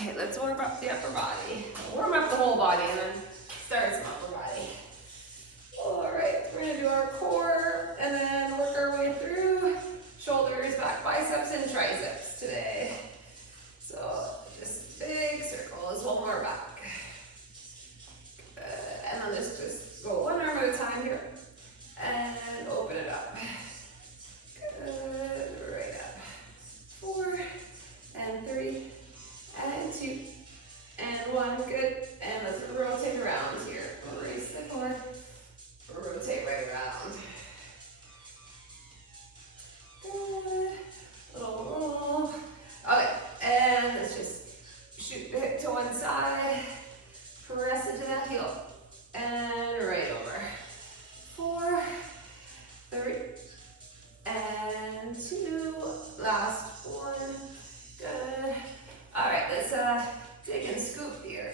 Okay, let's warm up the upper body. Warm up the whole body and then start some upper body. All right, we're gonna do our core and then work our way through shoulders, back, biceps, and triceps today. So just big circles, one more back. Good. And then just go one arm at a time here and open it up. Good, right up. 4 and 3 and 2 and 1. Good. And let's rotate around here. Raise the core. Rotate right around. Good. Little roll. Okay. And let's just shoot the hip to one side. Press into that heel. And right over. 4, 3, and 2. Last one. Good. All right, let's dig and scoop here.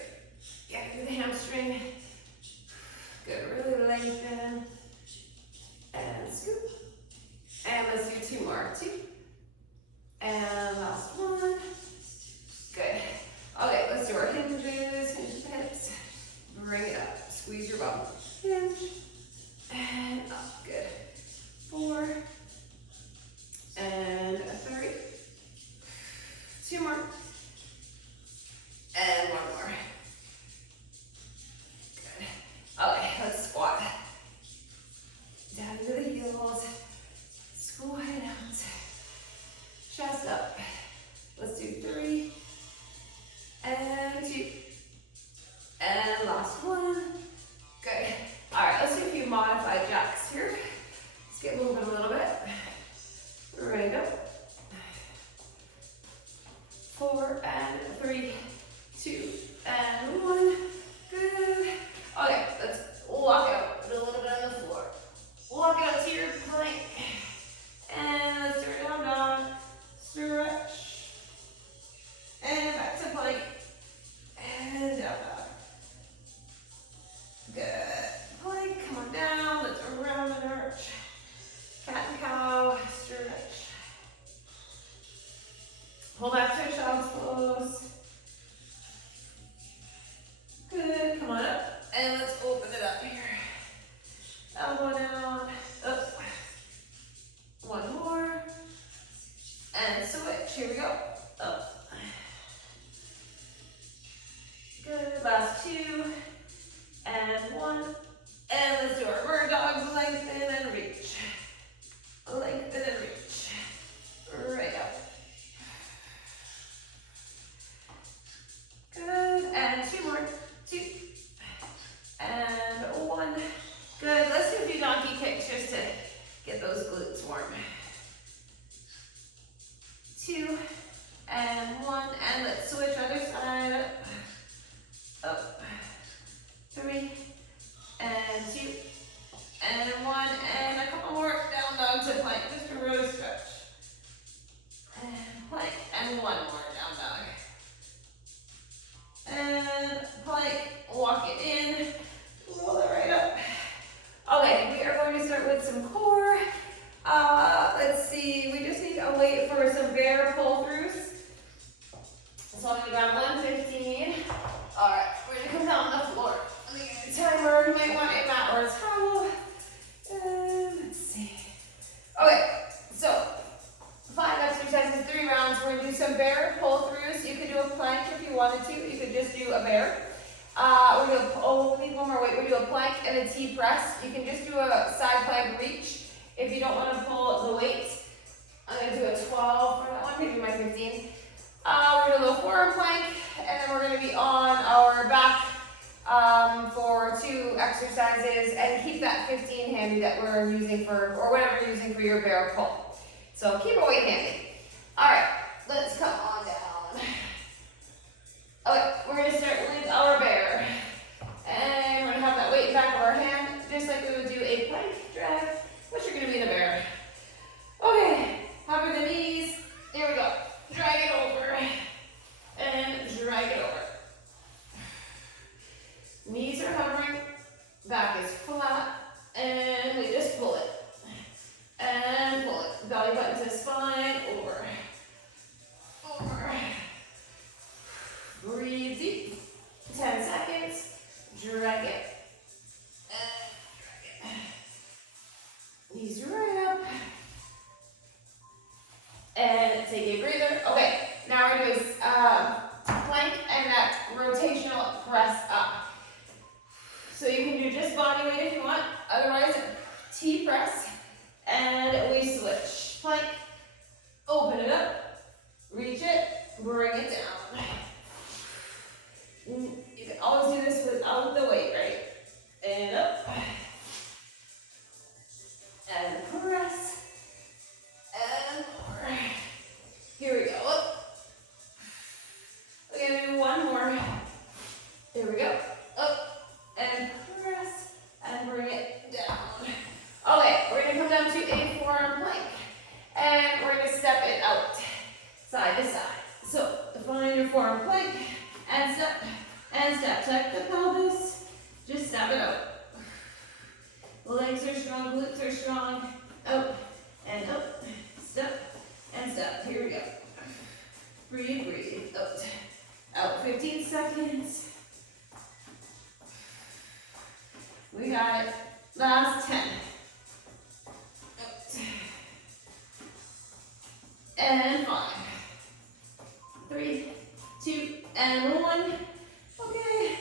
Get through the hamstring. Good, really lengthen. And scoop. And let's do 2 more. 2. And last one. Good. Okay, let's do our hinges. Hinge the hips. Bring it up. Squeeze your bum. Hinge. And up. Good. 4. And 3. 2 more. And 1 more. Good. Okay, let's squat. Down to the heels. Squat it out. Chest up. Let's do 3. And 2. And last one. Good. All right, let's do a few modified jacks here. Let's get moving a little bit. Ready to go. 4 and 3, 2 and 1. Good. Okay, let's walk out a little bit on the floor. Walk out to your plank. And let's do a down dog. Stretch. And back to plank. And down dog. Good. Plank, come on down. Let's round and arch. Cat and cow. Stretch. Pull back to a child's pose. Good, come on up. And let's open it up here. Elbow down, up. 1 more. And switch, here we go. Up. Good, last 2. And 1. And let's do our bird dogs, lengthen and reach. Lengthen and reach. Right up. Good, and 2 more. 2. And 1. Good, let's do a few donkey kicks just to get those glutes warm. 2 and 1, and let's switch other side. Up. 3 and 2 and 1, and a couple more. Down dog to plank, just to really stretch. And plank, and 1 more down dog. And plank, walk it in, roll it right up. Okay, we are going to start with some core. Let's see, we just need a weight for some bear pull-throughs. So I'm gonna grab 115. All right, we're gonna come down on the floor. Let me get a timer. You might want a mat or a towel. Let's see. Okay, so 5 exercises, 3 rounds. We're gonna do some bear pull-throughs. You could do a plank if you wanted to. You could just do a bear. We're gonna we need 1 more weight. We're gonna do a plank and a T-press. You can just do a side plank reach if you don't want to pull the weight. I'm gonna do a 12 for that one. Maybe my 15. We're gonna go forearm plank, and then we're gonna be on our back for 2 exercises, and keep that 15 handy that we're using for, or whatever you're using for your bear pull. So keep a weight handy. All right, let's come on down. Okay, we're gonna start with our bear, and we're gonna have that weight back of our hand, just like we would do a plank drag, but you're gonna be in a bear. Okay, hover the knees. Here we go. Drag it over, and drag it over. Knees are hovering, back is flat, and we just pull it. And pull it. Belly button to spine, Breathe deep. 10 seconds. Drag it. And drag it. Knees right up. And take a breather. Okay, now we're going to do plank and that rotational press up. So you can do just body weight if you want. Otherwise, T press. And we switch. Plank. Open it up. Reach it. Bring it down. You can always do this without the weight, right? And up. And press. And more. Here we go. Up. Okay, maybe one more. There we go. Up. And press. And bring it down. Okay, we're going to come down to a forearm plank. And we're going to step it out. Side to side. So, find your forearm plank. And step. And step. Check the pelvis. Just step it out. Legs are strong. Glutes are strong. Up. And up. Step. And step. Here we go. Breathe, breathe. Out. Out. 15 seconds. We got it. Last 10. Out. And 5. 3, 2, and 1. Okay.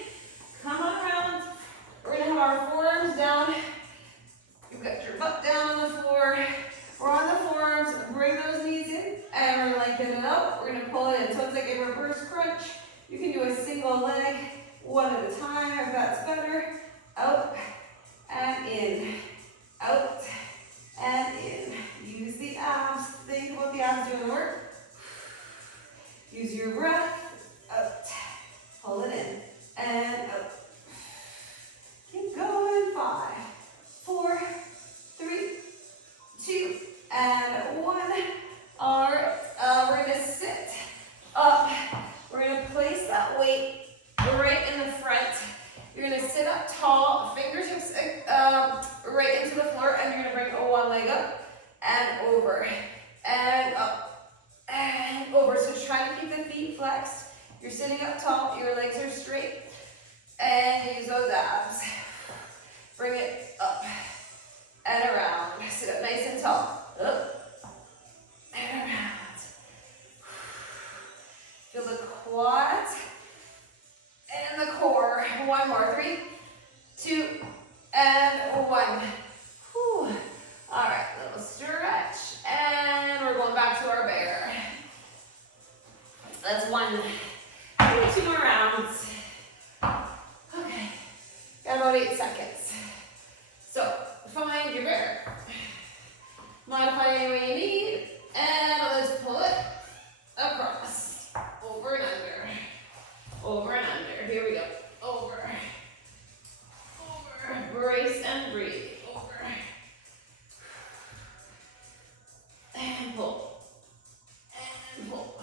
Come on around. We're going to have our forearms down. You've got your butt down on the floor. We're on the forearms. Bring those knees in. And we're lengthening it up. We're going to pull it in. So it's like a reverse crunch. You can do a single leg, one at a time if that's better. Out and in. Out and in. Use the abs. Think about the abs doing the work. Use your breath. Out. Pull it in. And out. Keep going. 5, 4, 3, 2, and 1. All right. We're going to sit up. We're going to place that weight right in the front. You're going to sit up tall, fingertips right into the floor, and you're going to bring one leg up and over and up and over. So try to keep the feet flexed. You're sitting up tall, your legs are straight, and use those abs. Bring it up and around. Sit up nice and tall. Up and around. Feel the quads and the core. One more. 3, 2, and 1. Whew. All right, little stretch, and we're going back to our bear. That's 1. 2 more rounds. Okay, got about 8 seconds. So find your bear. Modify any way you need, and let's pull it across, over and under, over and under. Here we go. Over, over. Brace and breathe. Over, and pull, and pull.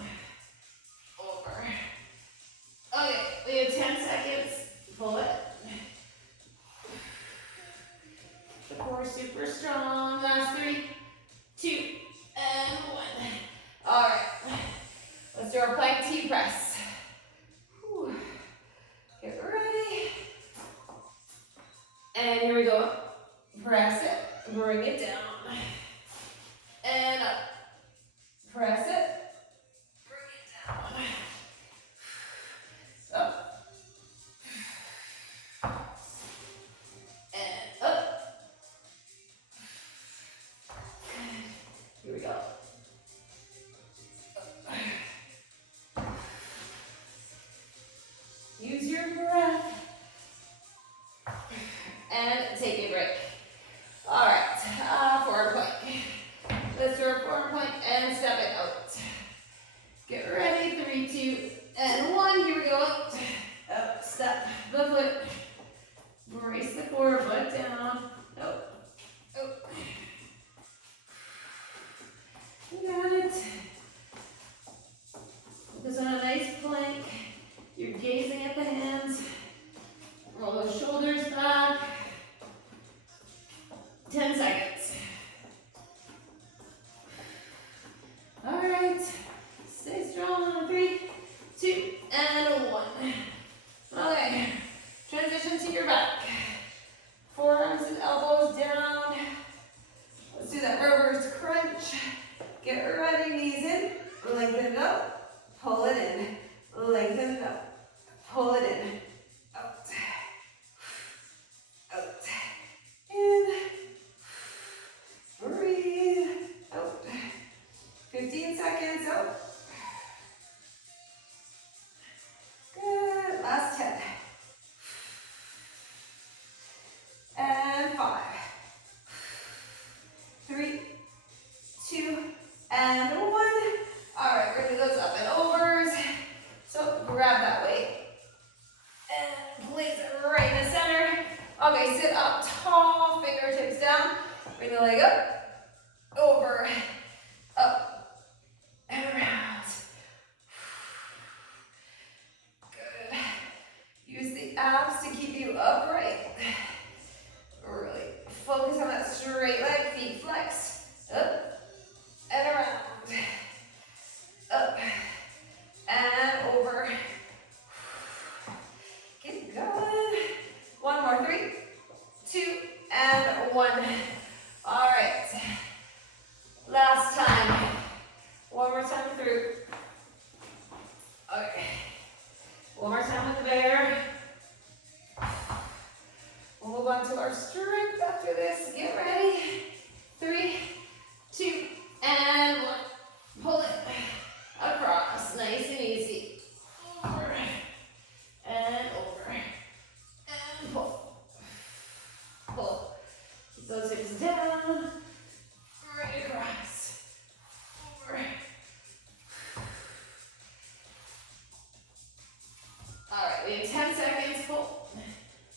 Over. Okay, we have 10 seconds. Pull it. The core super strong. Last 3, 2, and 1. All right. Let's do our plank T press. Whew. Get and 1. Okay, transition to your back. Forearms and elbows down. Let's do that reverse crunch. Get ready, knees in. Lengthen it up. Pull it in. Lengthen it up. Pull it in. Out. Out. In. Breathe. Out. 15 seconds. Out. Good. Last 10. And 5. 3, 2, and 1. All right, we're gonna do those up and overs. So grab that weight and place it right in the center. Okay, sit up tall, fingertips down. Bring the leg up, over, up, and around. Good. Use the abs to keep you upright. Really focus on that straight leg, feet flex. Up and around. Up and over. Keep going. One more. 3, 2, and 1. All right. Last time. One more time through. Okay. One more time with the bear. We'll move on to our strength after this. Get ready. 3, 2, and 1. Pull it across. Nice and easy. Over. And over. And pull. Pull. Keep those hips down. Right across. Over. All right, we have 10 seconds. Pull.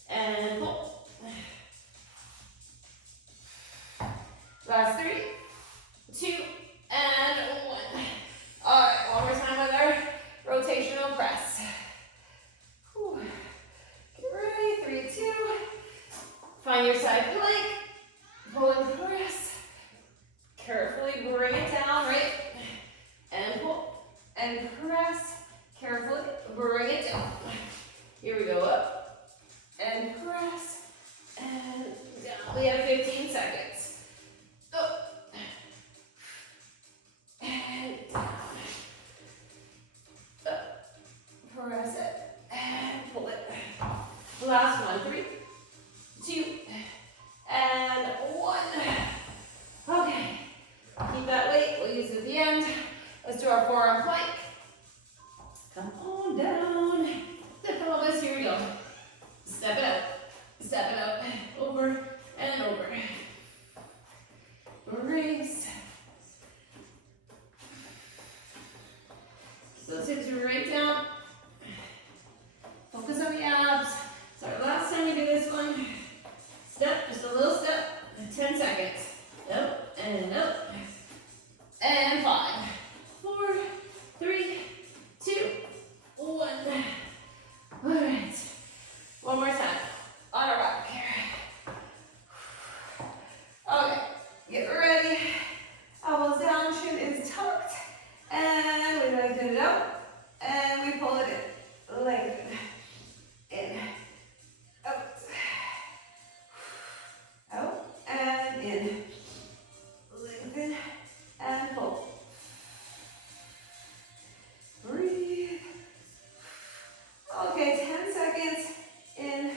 And pull. Last 3, 2, and 1. All right, one more time with our rotational press. Whew. Get ready, 3, 2. Find your side plank. Pull and press. Carefully bring it down, right? And pull and press. Carefully bring it down. Here we go, up and press and down. We have 15 seconds. Up and down. Up, press it and pull it. Last one. 3, 2, and 1. Okay, keep that weight. We'll use it at the end. Let's do our forearm plank. Come on down. The pelvis. Here we go. Step it up. Step it up. Over and over. Brace. Those hips are right down. Focus on the abs. So last time we did this one, step, just a little step, 10 seconds. Up and up. And 5, 4, 3, 2, 1. All right. One more time. On a rock here. Okay. Get ready. Elbows down, chin is tucked. And we lengthen it out. And we pull it in. Lengthen. In. Out. Out. And in. Lengthen. And pull. Breathe. Okay, 10 seconds. In.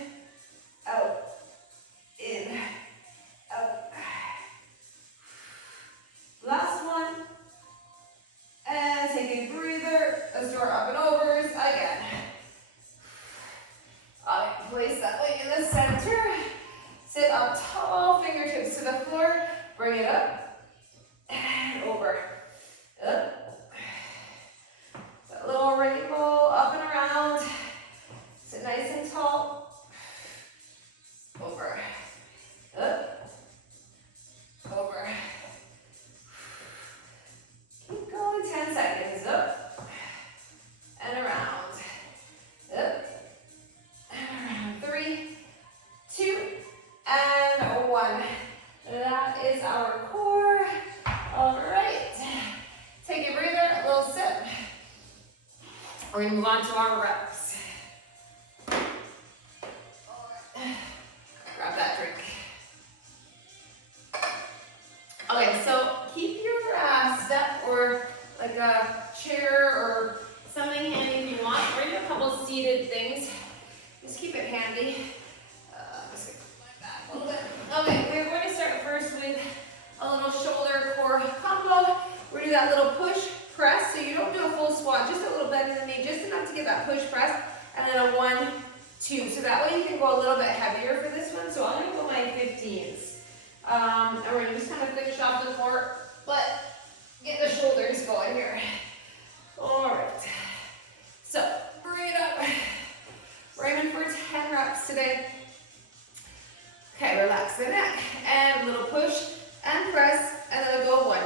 Out. In. Out. Last one. And take a breather. Let's do our up and overs again. All right, place that weight in the center. Sit up tall, fingertips to the floor. Bring it up and over. Up. That little rainbow up and around. Sit nice and tall. Over. Up. Over. Keep going. 10 seconds. Up and around. Up and around. 3, 2, and 1. That is our core. All right. Take a breather, a little sip. We're going to move on to our reps. grab that drink. Okay, so keep your step or like a chair or something handy if you want. We're gonna do a couple seated things. Just keep it handy. Just gonna put my back a little bit. Okay, we're going to start first with a little shoulder core combo. We're gonna do that little push press. So you don't do a full squat, just a little bend in the knee, just enough to get that push press, and then a 1, 2. So that way you can go a little bit heavier for this one. So I'm gonna go my 15s. And we're gonna just kind of finish off the core, but get the shoulders going here. All right. So bring it up. We're aiming for 10 reps today. Okay, relax the neck. And a little push and press, and then we'll go 1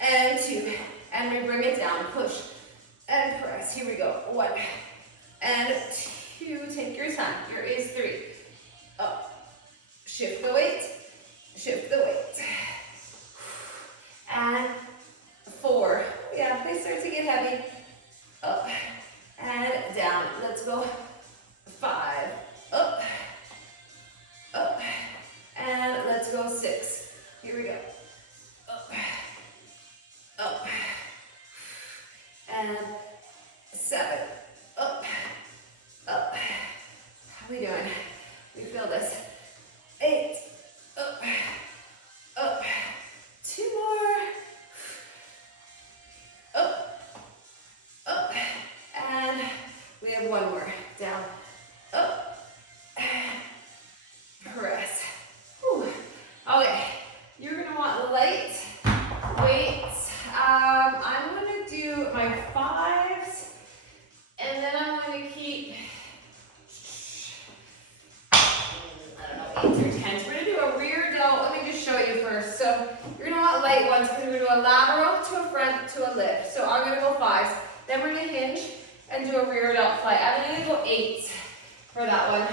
and 2. And we bring it down. Push and press. Here we go. 1 and 2. Take your time. Here is 3. Up. Shift the weight. Shift the weight. And 4. Yeah, they start to get heavy. Up and down. Let's go. 5. Up. Up. And let's go 6. Here we go. Up. Up. And 7. Up. Up. How are we doing? We feel this. 8. Up. Up. 2 more. Up. Up. And we have 1 more. Down. Up. Press. Whew. Okay. You're going to want light weights. I'm going to do my 5s. And then I'm going to keep, I don't know, 8s or 10s. We're going to do a rear delt. Let me just show you first. So you're going to want light ones because we're going to do a lateral to a front to a lift. So I'm going to go 5s. Then we're going to hinge and do a rear delt fly. I'm going to go 8s for that one.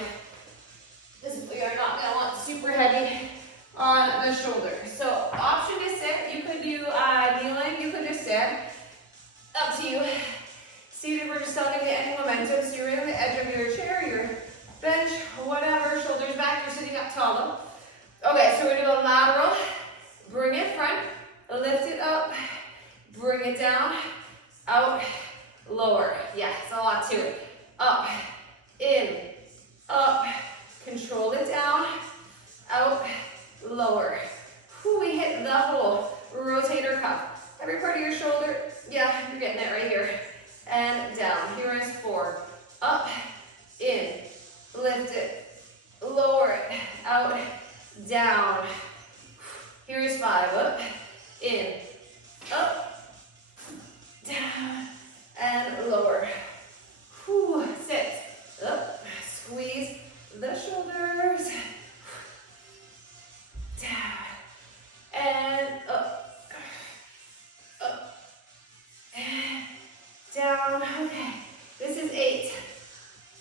We are not going to want super heavy on the shoulder. So option to sit. You could do kneeling. You could just stand. Up to you. Seated, we're just not going to get any momentum. So you're in the edge of your chair, your bench, whatever. Shoulders back. You're sitting up tall though. Okay, so we're going to go lateral. Bring it front. Lift it up. Bring it down. Out. Lower. Yeah, it's a lot to it. Up. In. Up. Control it down. Out. Lower. Whew, we hit the whole rotator cuff. Every part of your shoulder. Yeah, you're getting it right here. And down. Here is 4. Up, in, lift it, lower it, out, down. Here is 5. Up, in, up, down, and lower. Whew, sit. Up, squeeze the shoulders. Down, and up, up, and down. Okay, this is 8.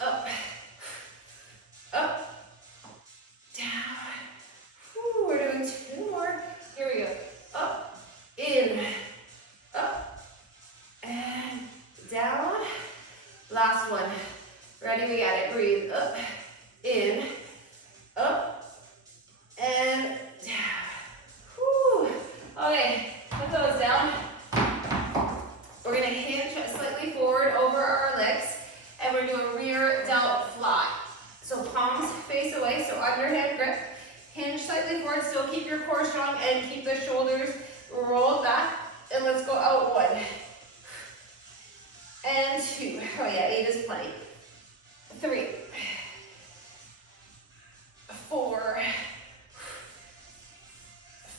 Up, up, down. Whew, we're doing 2 more. Here we go. Up, in, up, and down. Last one. Ready? We got it. Breathe. Up, in, up, and down. Whew. Okay, put those down. We're going to hinge slightly forward over our legs, and we're doing rear delt fly. So palms face away, so underhand grip. Hinge slightly forward, still keep your core strong, and keep the shoulders rolled back. And let's go out 1. And 2. Oh yeah, 8 is plenty. 3. 4.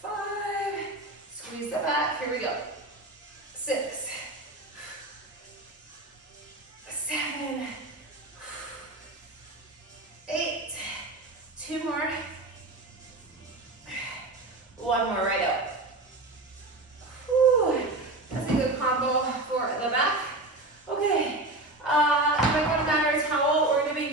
5. Squeeze the back. Here we go. 6. 7. 8. 2 more. 1 more right up. Whew. That's a good combo for the back. Okay. It might not matter how we're going to be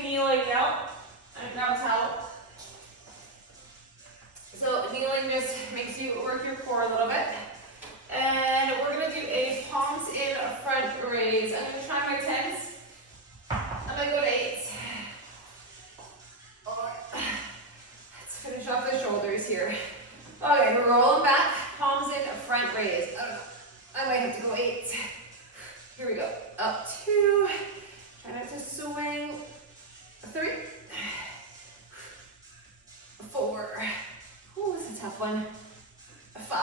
here. Okay, we're rolling back, palms in, front raise. I might have to go 8. Here we go. Up 2. Try not to swing. 3. 4. Ooh, this is a tough one. 5.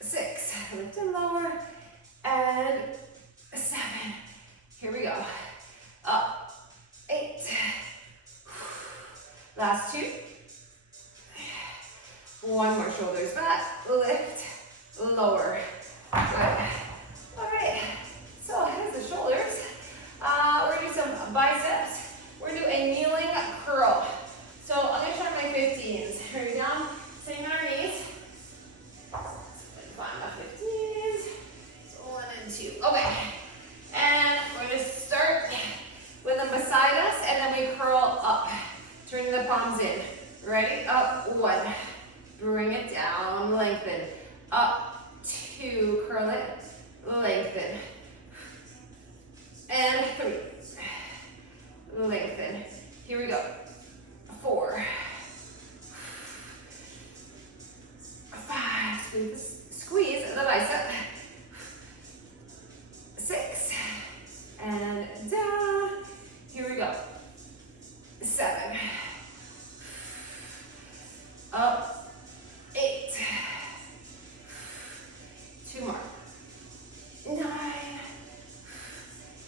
6. Lift and lower. And 7. Here we go. Up. 8. Last 2. One more, shoulders back, lift, lower. Good. All right, so here's the shoulders. We're gonna do some biceps. We're gonna do a kneeling curl. So I'm gonna start my 15s. Here we go, sitting on our knees. Find my 15s. So 1 and 2. Okay, and we're gonna start with them beside us, and then we curl up. Turning the palms in. Ready? Up, 1. Bring it down, lengthen. Up, 2, curl it, lengthen. And 3, lengthen. Here we go. 4, 5, squeeze the bicep. 6, and down. Here we go. 7, up. 8, 2 more, 9,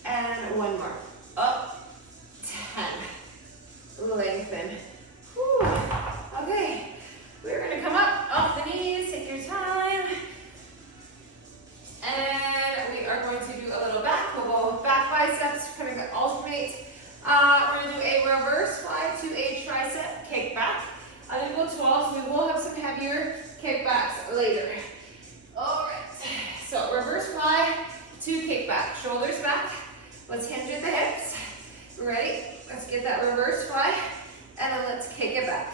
and 1 more, up, 10, lengthen. Whew. Okay, we're gonna come up off the knees, take your time, and we are going to do a little back. We'll go back biceps, kind of alternate. We're gonna do a reverse fly to a tricep kick back. I'm gonna go 12, so we will have some heavier kickbacks later. All right, so reverse fly to kickback. Shoulders back. Let's hinge at the hips. Ready? Let's get that reverse fly, and then let's kick it back.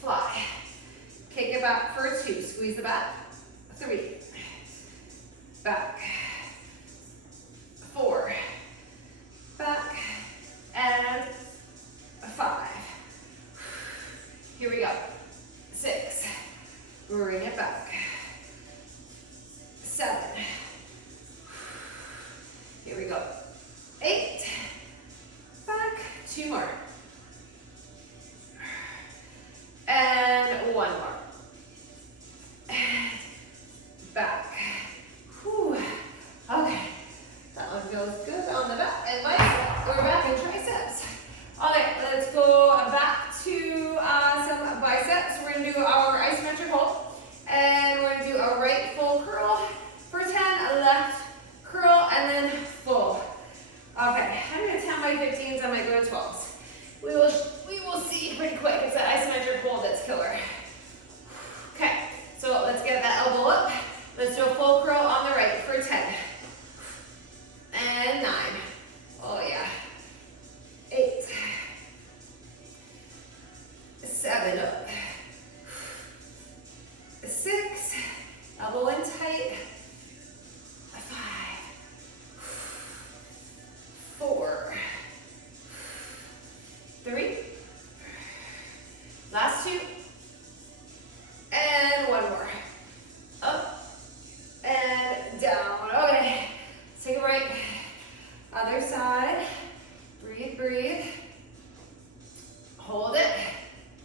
Fly. Kick it back for 2. Squeeze the back. 3. Back. 4. Back. And 5. Here we go. 6. Bring it back. 7. Here we go. 8. Back. 2 more. And 1 more. Back. Whew. Okay. That one feels good on the back and bicep. We're back in triceps. Okay, let's go back to some biceps. We're going to do our isometric hold. And we're going to do a right full curl for 10, a left curl, and then full. Okay, I'm going to 10 by 15s. I might go to 12s. We will see pretty quick. It's that isometric hold that's killer. Okay, so let's get that elbow up. Let's do a full curl on the right for 10. And 9. Oh yeah. 8. 7 up. 6. Elbow in tight. 5. 4. 3. Last 2. And 1 more. Up and down. Okay. Take a break. Other side. Breathe, breathe. Hold it.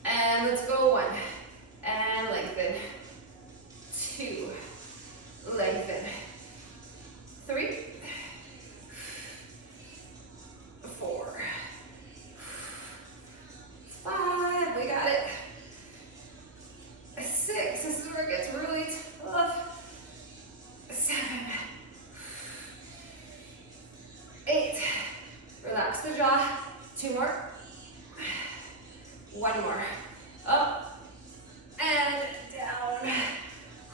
And let's go 1. And lengthen. 2. Lengthen. 3. 4. 5. We got it. 6. This is where it gets really tough. 7. 8. Relax the jaw. 2 more. 1 more. Up and down.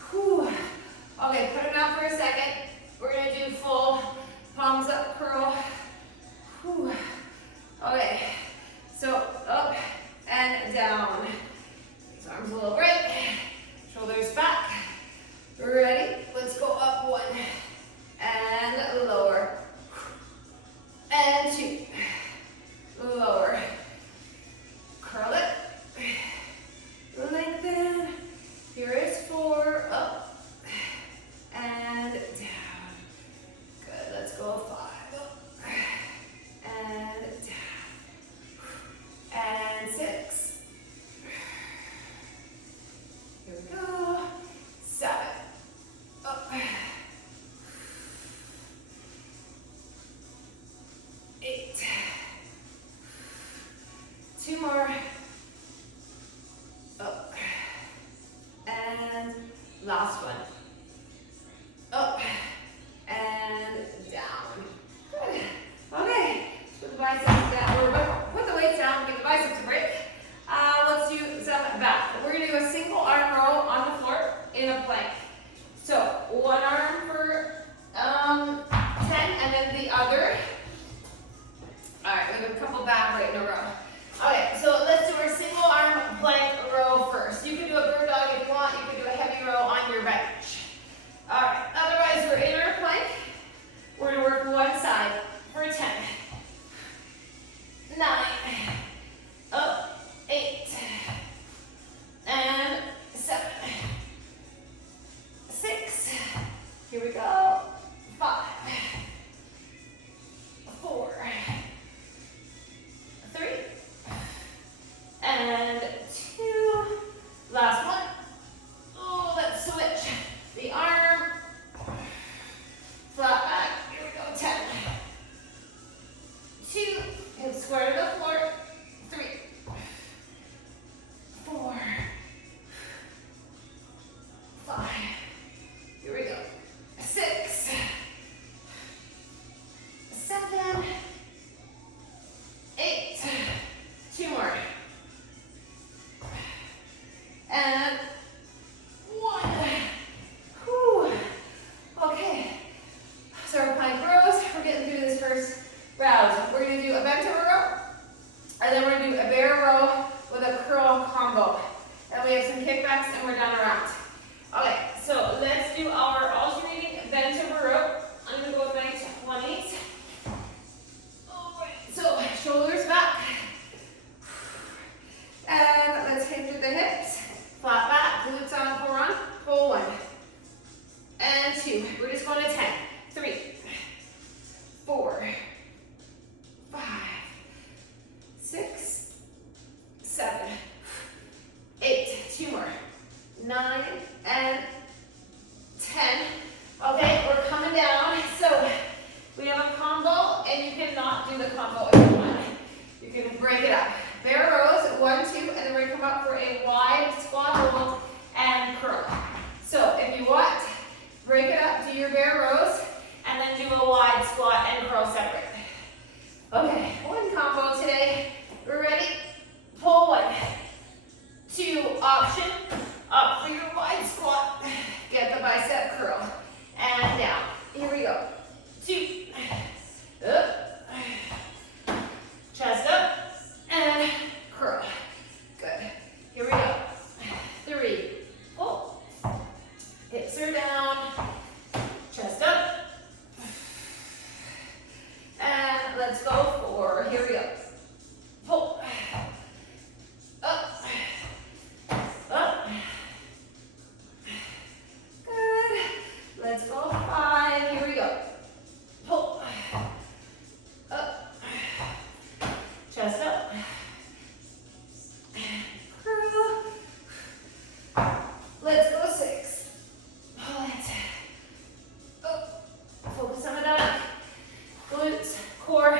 Whew. Okay, put it down for a second. We're going to do full palms up curl. Whew. Okay, so up and down. These arms a little break. Shoulders back. Ready? Let's go up 1 and lower. And 2. Lower. Curl it. and the other. All right, we have a couple back right in a row. Okay, so let's do our single arm plank row first. You can do a bird dog if you want. You can do a heavy row on your bench. All right, otherwise we're in our plank. We're gonna work one side for 10, 9, up, 8, and 7, 6, here we go, 5, 4, 3, and 2, last one. Oh, let's switch the arm, flat back, here we go, 10, 2, hips square to the floor, 3, 4, 5, here we go, 6, 7, 8, 2 more, and 1. Whew. Okay, so our plank rows, we're getting through this first round. We're going to do a bent over row, and then we're going to do a bear row with a curl combo. And we have some kickbacks, and we're done around. Okay, so let's do our alternating bent over row. I'm going to go with my 20s. All right, so shoulders back. And let's hinge at the hips. Flat back, glutes on, pull 1. And 2. We're just going to 10. 3, 4, 5, 6, 7, 8. 2 more. 9 and 10. Okay, we're coming down. So we have a combo, and you cannot do the combo if you want. You can break it up. Bear rows, 1, 2, and then we're going to come up for a wide squat hold and curl. So if you want, break it up, do your bear rows, and then do a wide squat and curl separate. Okay, one combo today. We're ready? Pull 1, 2, option, up for your wide squat. Get the bicep curl, and down. Here we go. 2, up, chest up, and curl. Good. Here we go. 3, pull. Hips are down, chest up. And let's go for, here we go. Pull. Up. Up. Good. Let's go 5. Here we go. Pull. Up. Chest up. Curl. Let's go 6. Pull it. Up. Focus on the back. Glutes, core,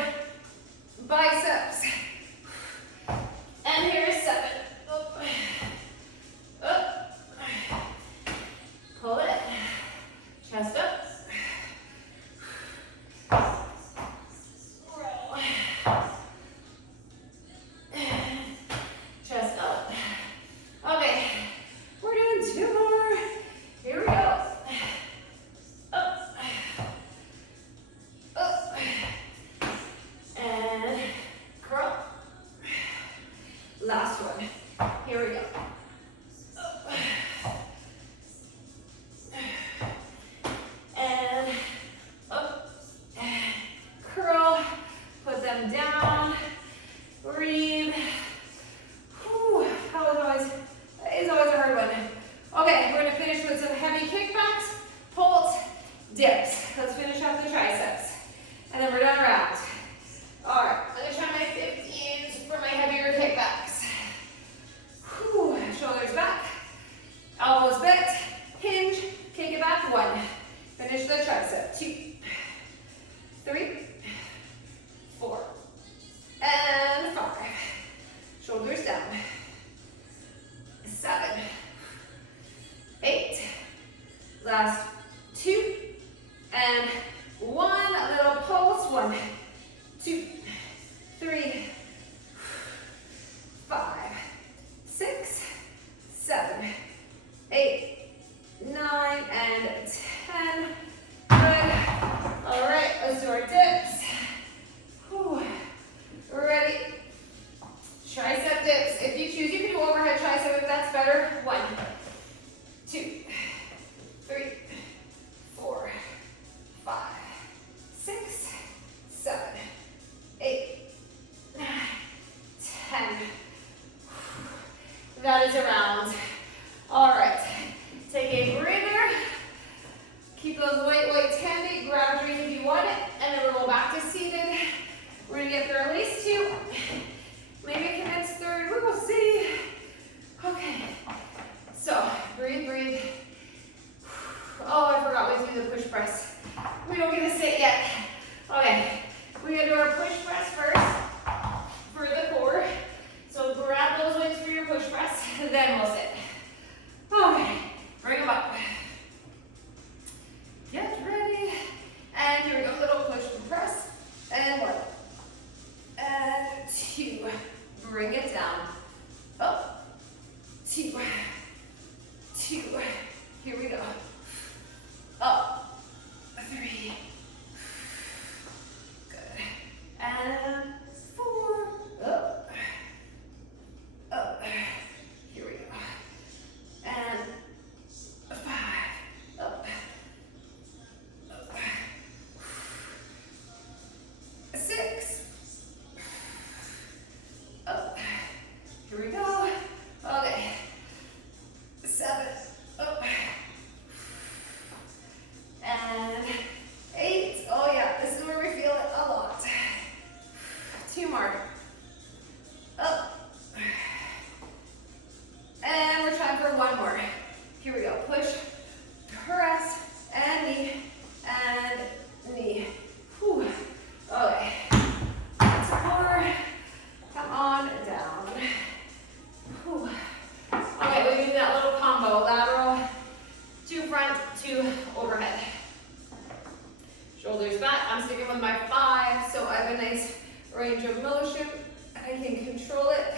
that. I'm sticking with my 5, so I have a nice range of motion. I can control it.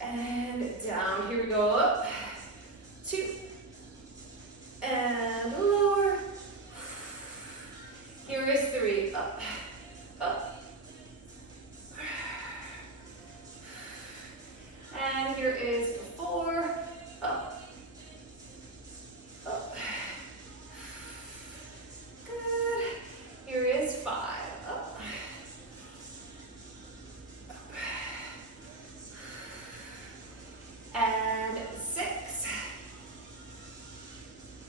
And down, here we go, up, 2, and lower. Here is 3, up, up. And here is 4, up, up. Good. Here is 5, up, up. And 6,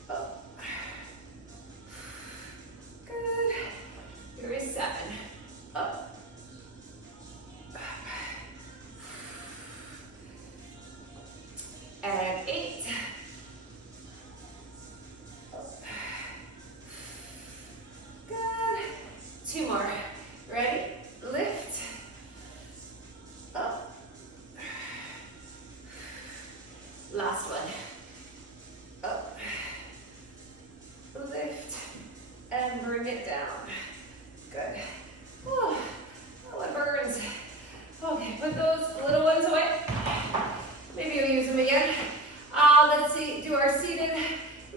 up. Good. Here is 7, up. And 8, up. Good. 2 more. Ready? Lift, up. Last one. Up. Lift and bring it down. Good. Oh, that one burns. Okay, put those little ones away. Maybe we'll use them again. Let's see, do our seated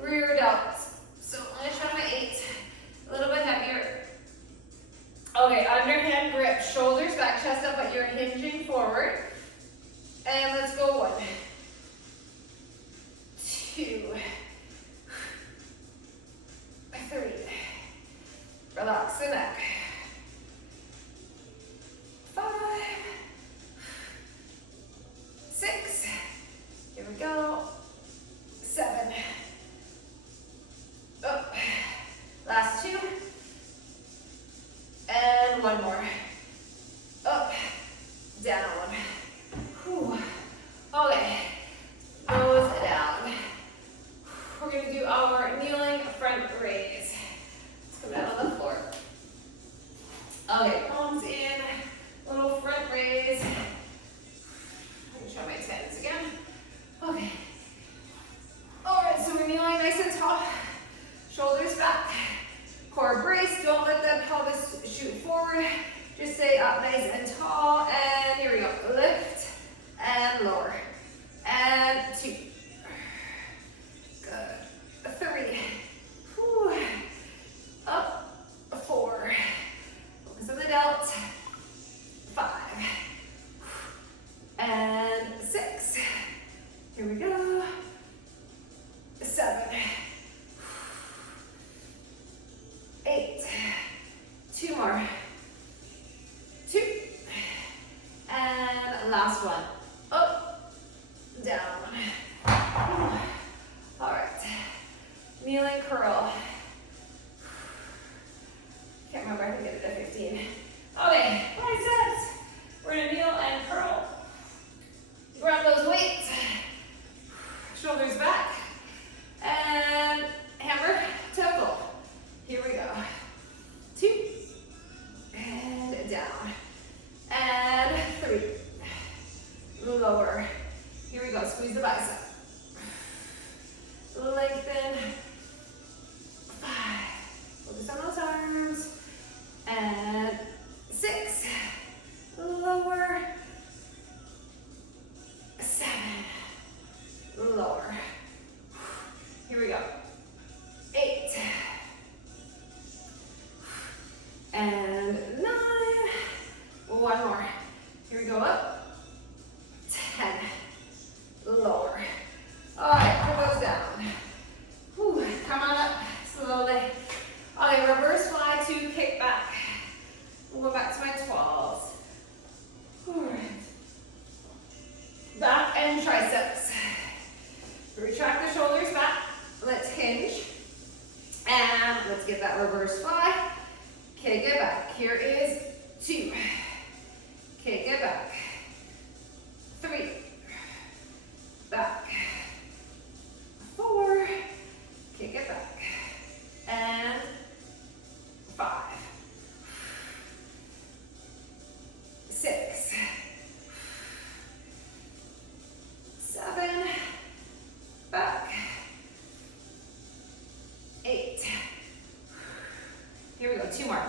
rear delts. So I'm gonna try my 8, a little bit heavier. Okay, underhand grip, shoulders back, chest up, but you're hinging forward. And let's go 1, 2, 3. Relax the neck. 5, 6. Here we go. 7. Up. Last 2. And 1 more. Up. Down. Whew. Okay. Nose down. We're going to do our kneeling front raise. Let's come down on the floor. Okay, palms in, little front raise. I can try my 10s again. Okay. All right, so we're kneeling nice and tall. Shoulders back. Core brace. Don't let the pelvis shoot forward. Just stay up nice and tall. And here we go. Lift and lower. And 2. Good. 3. Whew. Up. 4. Focus on the delts. 5. And 6. Here we go. 7. 8. 2 more. 2. And last one. Up, down. All right. Kneeling curl. Can't remember, I think I did a 15. Okay, biceps. We're gonna kneel and curl. Grab those weights. Shoulders back. And hammer to full. Here we go. 2. And down. And 3. Lower. Here we go. Squeeze the bicep. Lengthen. 5. Focus on those arms. And 6. Lower. 7. Lower. Here we go. 8. And 9. 1 more. Here we go, up. 10. Lower. All right, put those down. Whew. Come on up slowly. Okay, reverse fly to kick back. We'll go back to my 12s. All right. Back and triceps. Retract the shoulders back. Let's hinge. And let's get that reverse fly. Kick it back. Here is 2. Kick it back. 3. Back. 4. Kick it back. And 5. 6. 7. Back. 8. Here we go. 2 more.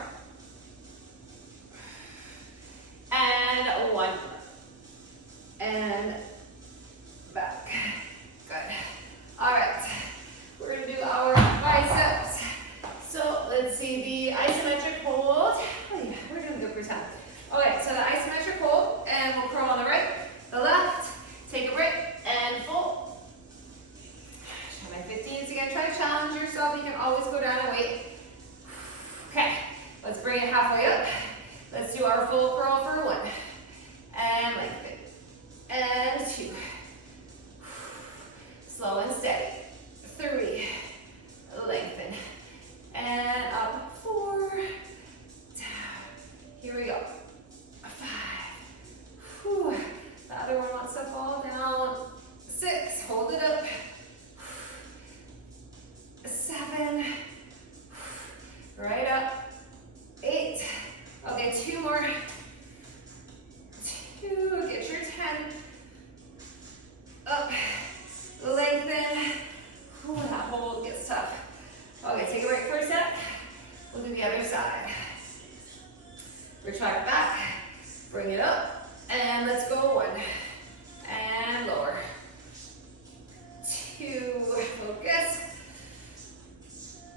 halfway up. Let's do our full curl for 1. And lengthen. And 2. Slow and steady. 3. Lengthen. And up. 4. Down. Here we go. 5. Whew. The other one wants to fall down. 6. Hold it up. 7. Right up. 8. Okay, 2 more. 2. Get your 10. Up. Lengthen. Ooh, that hold gets tough. Okay, take a break for a sec. We'll do the other side. Retract back. Bring it up. And let's go 1. And lower. 2. Focus.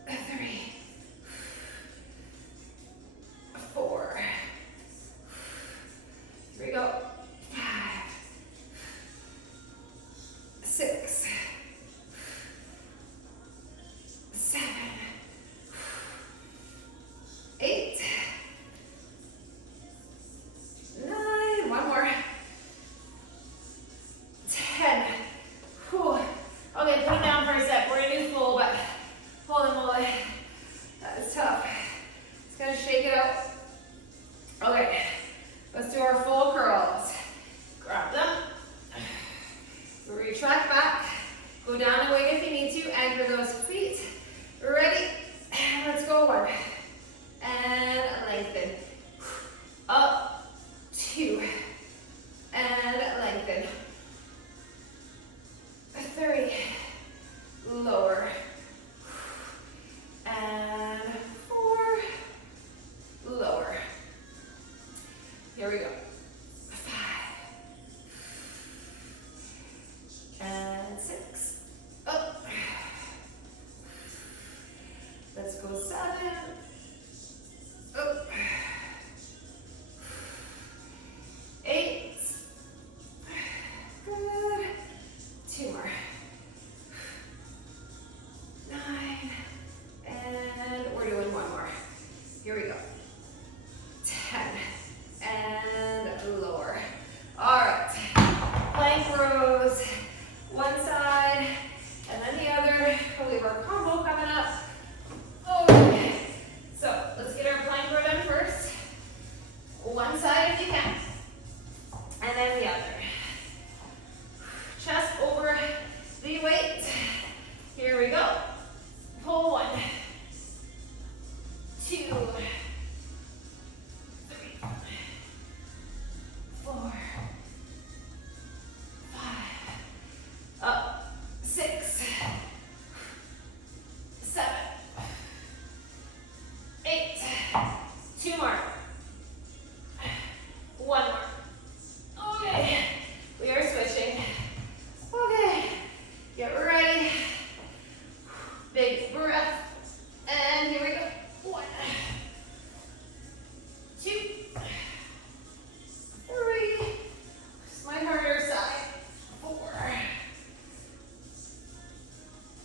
3. 4. Here we go. 5. 6. 7. 8. 9. One more. 10. Whew. Okay, put it down for a sec. We're gonna do full, but holy moly, that is tough. Just gonna shake it out. Okay, let's do our full curls. Grab them. Retract back. Go down and wait if you need to. Anchor those feet. Ready? And let's go 1. And lengthen. Up. 2. And lengthen. 3. Lower. And 4. Lower. Here we go. 5. And 6. Up. Let's go 7. Up. 8. Good. 2 more. 9. And we're doing 1 more. Here we go. 10. And lower. All right. Plank rows. One side and then the other. We have our combo coming up. Okay. So let's get our plank row done first. One side if you can. And then the other. Chest over the weight. Here we go. Pull 1. 2. 3. 4. 5. Up. 6. 7. 8. 2 more. 1 more. Okay. We are switching. Okay. Get ready. Big breath. And here we go. 1. 2. 3. It's my harder side. 4.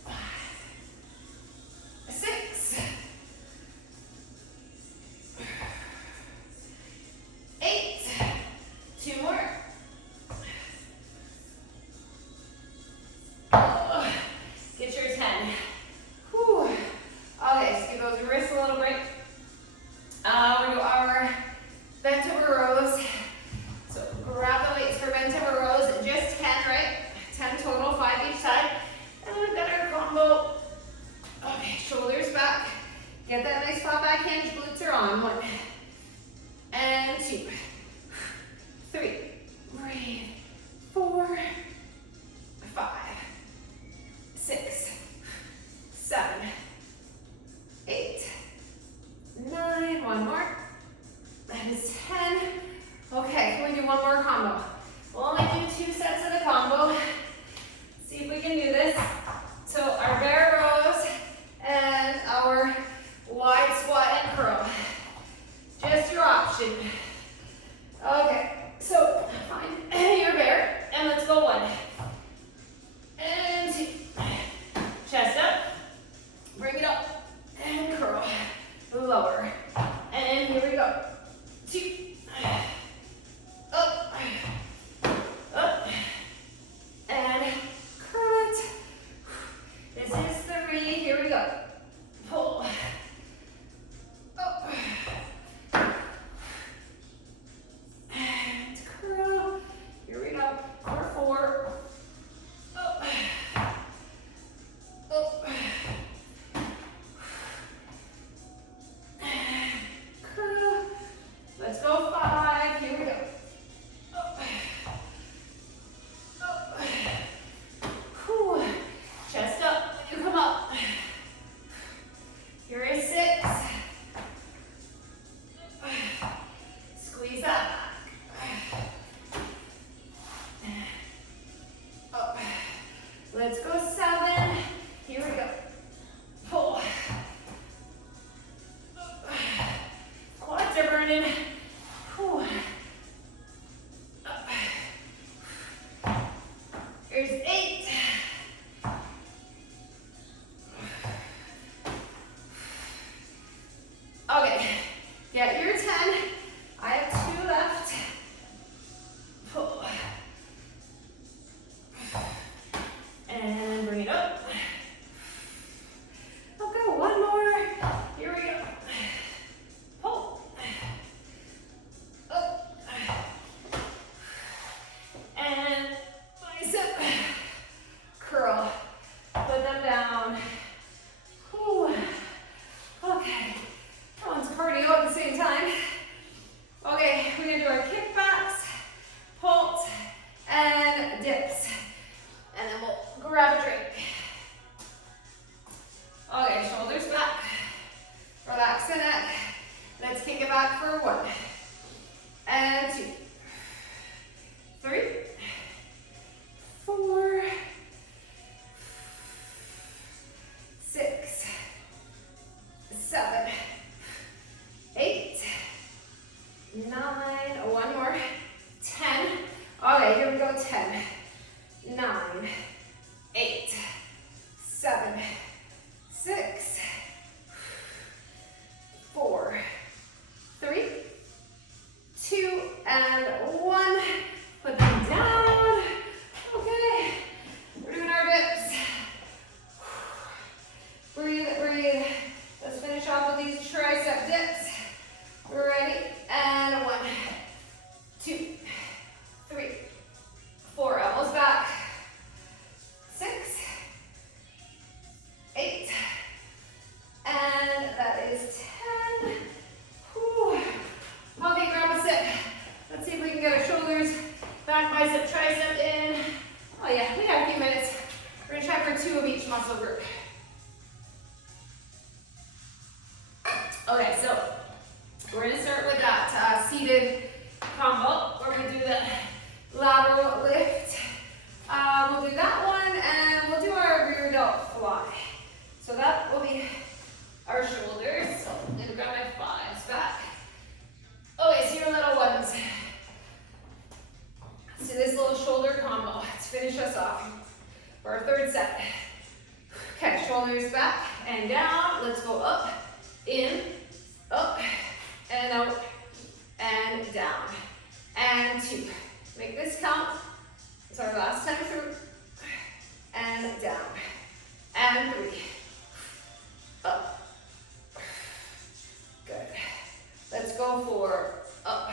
5. 6. 8. 2 more. Oh, get your 10. Whew. Okay, so give those wrists a little break. We'll do our bent over rows. So grab the weights for bent over rows. Just 10, right? 10 total, 5 each side. And we've got our combo. Okay, shoulders back. Get that nice flat back hinge. Glutes are on. 1. And 2. 3. Breathe. 4. 5. 6. 7. 8. 9. 1 more. That is 10. Okay, can we do one more combo? We'll only do 2 sets of the combo. See if we can do this. So our bear rows and our wide squat and curl. Just your option. 2, up, up, and curl it. This is 3, here we go. Pull, up, and curl, here we go, for 4, up, up, curl, let's go 5, here we go, up, up, whew. Chest up, you come up, here is 6, squeeze that back, up, let's go 7, here we go, pull, quads are burning, whew. Up, here's 8, okay, get your 10, I have 2 left, pull, and bring it up, okay, 1 more, here we go, pull, up, and bicep, curl, put them down, whew. Okay, that one's cardio at the same time. Okay, we're gonna do our kickbacks, pulse, and dips. And then we'll grab a drink. Okay, shoulders back. Relax the neck. Let's kick it back for 1. And 2. 3. 4. 6. 7. 8. 9. 1 more. 10. Okay, here we go. 10. 9. 8. 7. 6. 4. 3. 2. And 1. Put them down. Okay. We're doing our dips. Breathe, breathe. Let's finish off with these tricep dips. Ready? And 1, 2, 3, 4. Elbows back. 6, 8, and that is 10. Whew. Okay, grab a sit. Let's see if we can get our shoulders, back, bicep, tricep in. Oh yeah, we got a few minutes. We're gonna try for 2 of each muscle group. Okay, so we're gonna start with that seated combo where we do the lateral lift. We'll do that one and we'll do our rear delt fly. So that will be our shoulders. So I'm gonna grab my 5s back. Okay, so your little ones. So this little shoulder combo. Let's finish us off for our 3rd set. Okay, shoulders back and down. Let's go up, in, up, and out, and down. And 2. Make this count. It's our last time through. And down. And 3. Up. Good. Let's go for up.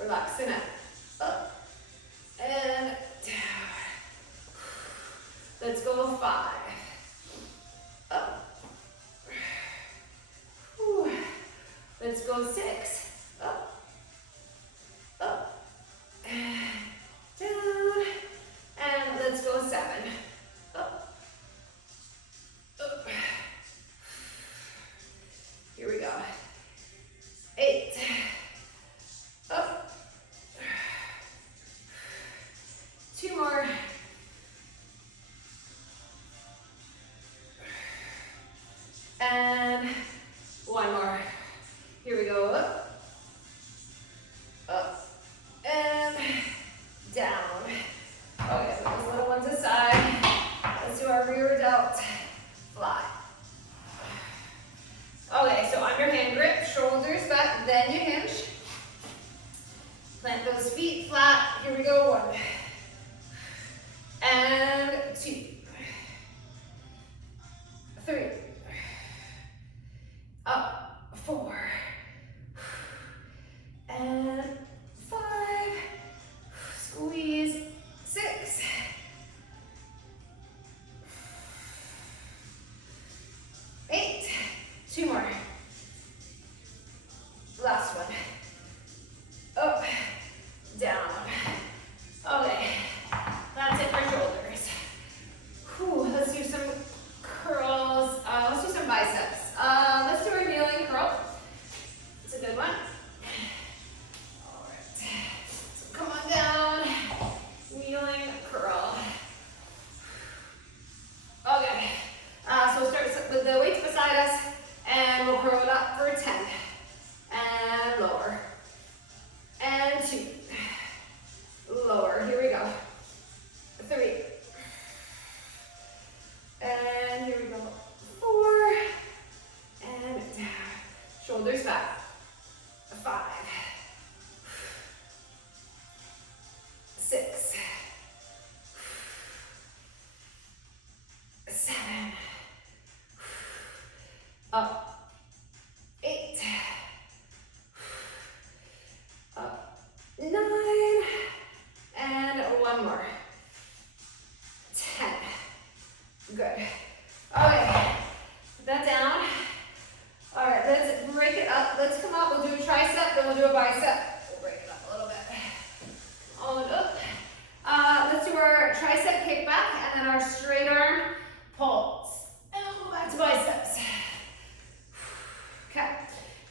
Relax the neck. Up. And down. Let's go 5. Up. Whew. Let's go 6. Up. Up. And down. And let's go 7. Up. Up. Here we go. 8. Up. 2 more. And 1 more. Here we go. Up. feet flat. Here we go. 1 and 2, 3, up, 4, and 5, squeeze, 6, 8, 2 more, last one, up, down, okay, that's it for shoulders. Whew, let's do some curls, let's do some biceps, let's do our kneeling curl, it's a good one. Alright, so come on down, kneeling curl. Okay, so we'll start with the weights beside us, and we'll curl it up for 10, and lower, and 2, lower, here we go, 3, and here we go, 4, and down, shoulders back, 5, 6, 7, up, 8, up, 9, and 1 more, 10, good, okay, put that down, all right, let's break it up, let's come up, we'll do a tricep, then we'll do a bicep, we'll break it up a little bit, on up, let's do our tricep kickback, and then our straight arm pulls, and we'll go back to biceps, okay,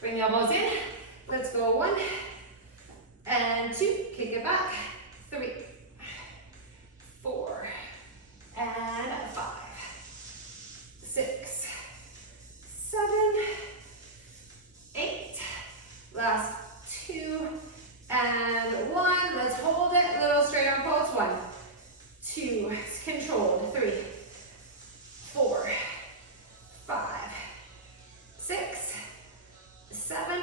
bring the elbows in, let's go 1, and 2, kick it back, 3, 4, and 5, 6, 7, 8, last 2, and 1, let's hold it, little straight arm pulse, 1, 2, controlled, 3, 4, 5, 6, 7,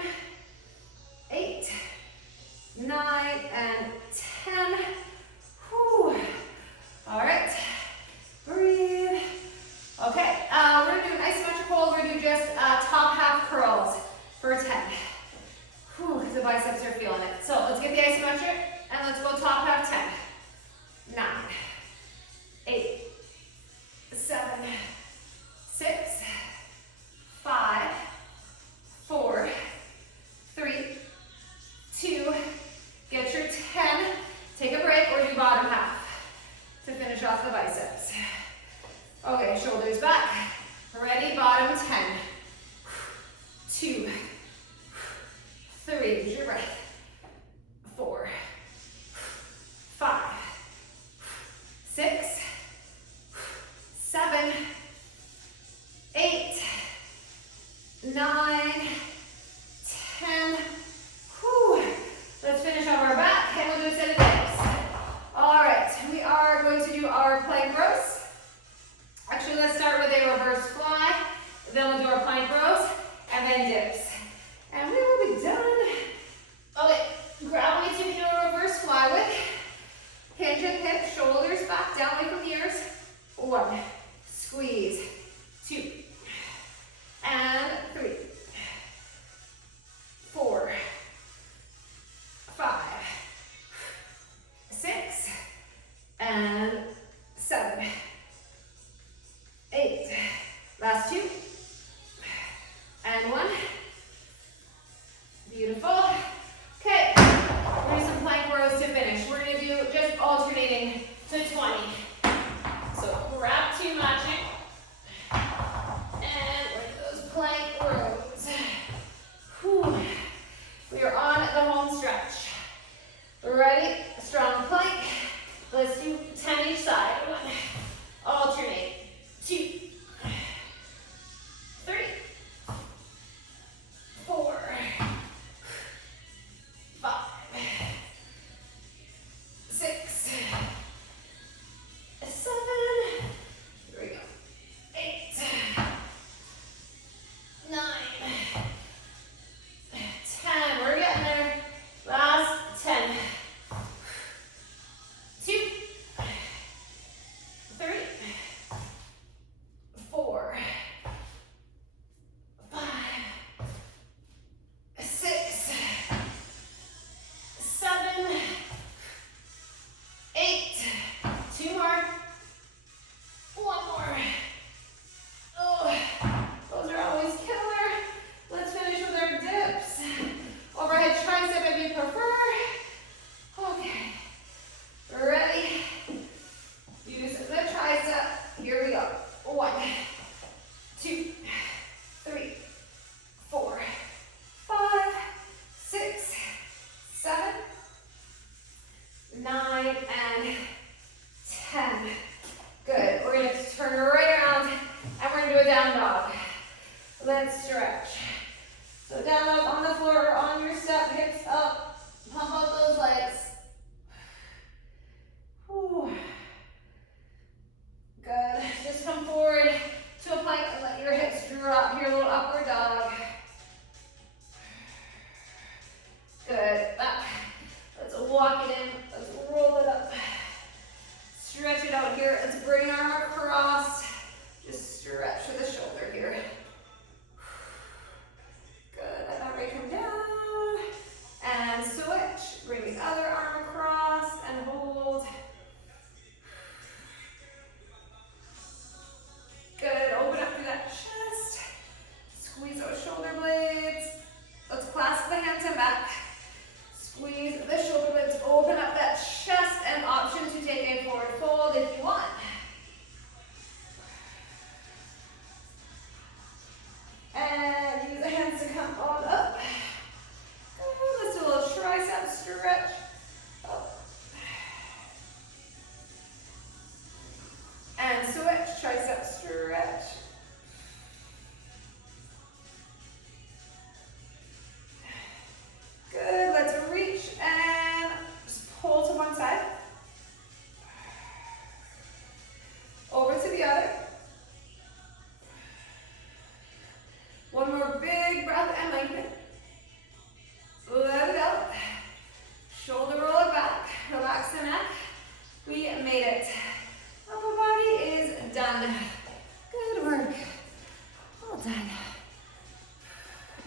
8, 9, and 10, whew, all right, breathe, okay, we're going to do an isometric, we're going to do just top half curls for 10, whew, because the biceps are feeling it, so let's get the isometric, and let's go top half, 10, 9, 8, 7, 6, 5, 4, 3, 2, get your 10, take a break, or do bottom half to finish off the biceps. Okay, shoulders back, ready, bottom 10, 2, 3, use your breath, 4, 5, 6, 7, 8, 9, 10, whew. Let's finish off our back, and we'll do a set of dips. All right, we are going to do our plank rows. Actually, let's start with a reverse fly, then we'll do our plank rows, and then dips. And we will be done. good. That